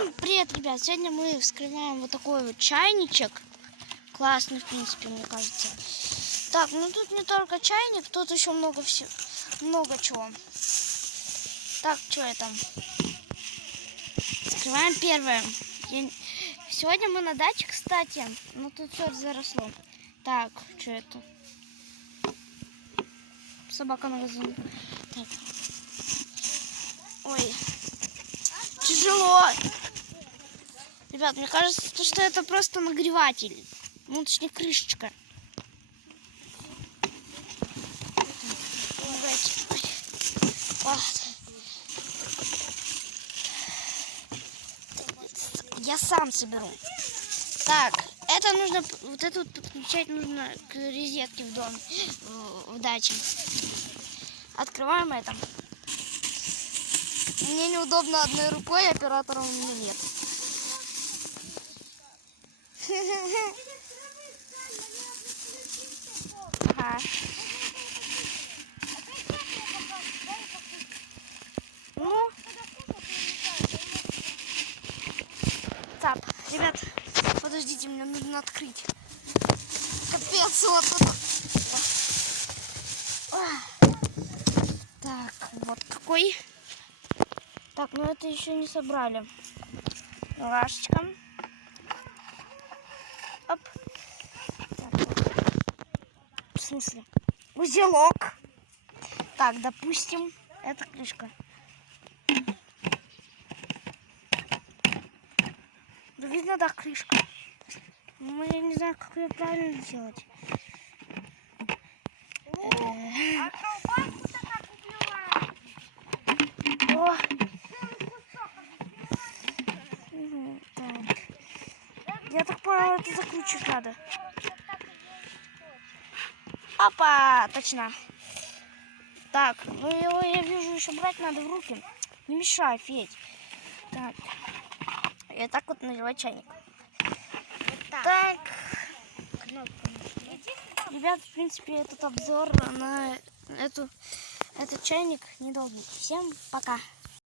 Всем привет, ребят! Сегодня мы вскрываем вот такой вот чайничек. Классный, в принципе, мне кажется. Так, ну тут не только чайник, тут еще много чего. Так, что я там? Вскрываем первое. Сегодня мы на даче, кстати. Но тут все заросло. Так, что это? Собака на газоне. Так. Ой. Тяжело. Ребят, мне кажется, что это просто нагреватель. Ну, точнее, крышечка. Я сам соберу. Так, это нужно, вот это вот подключать нужно к розетке в доме, в даче. Открываем это. Мне неудобно одной рукой, оператора у меня нет. Ага. Ну, так, ребят, подождите, мне нужно открыть. Капец, вот это. Так, вот такой. Так, ну это еще не собрали. Рашечка. Оп. Так, в смысле? Узелок. Так, допустим, это крышка. Да, видно, да, крышка. Но я не знаю, как ее правильно сделать. О! Так. Я так понял, это закручивать надо. Опа! Точно. Так, ну его, я вижу, еще брать надо в руки. Не мешай, Федь. Так. И так вот наливать чайник. Вот так. Ребят, в принципе, этот обзор на этот чайник недолгий. Всем пока.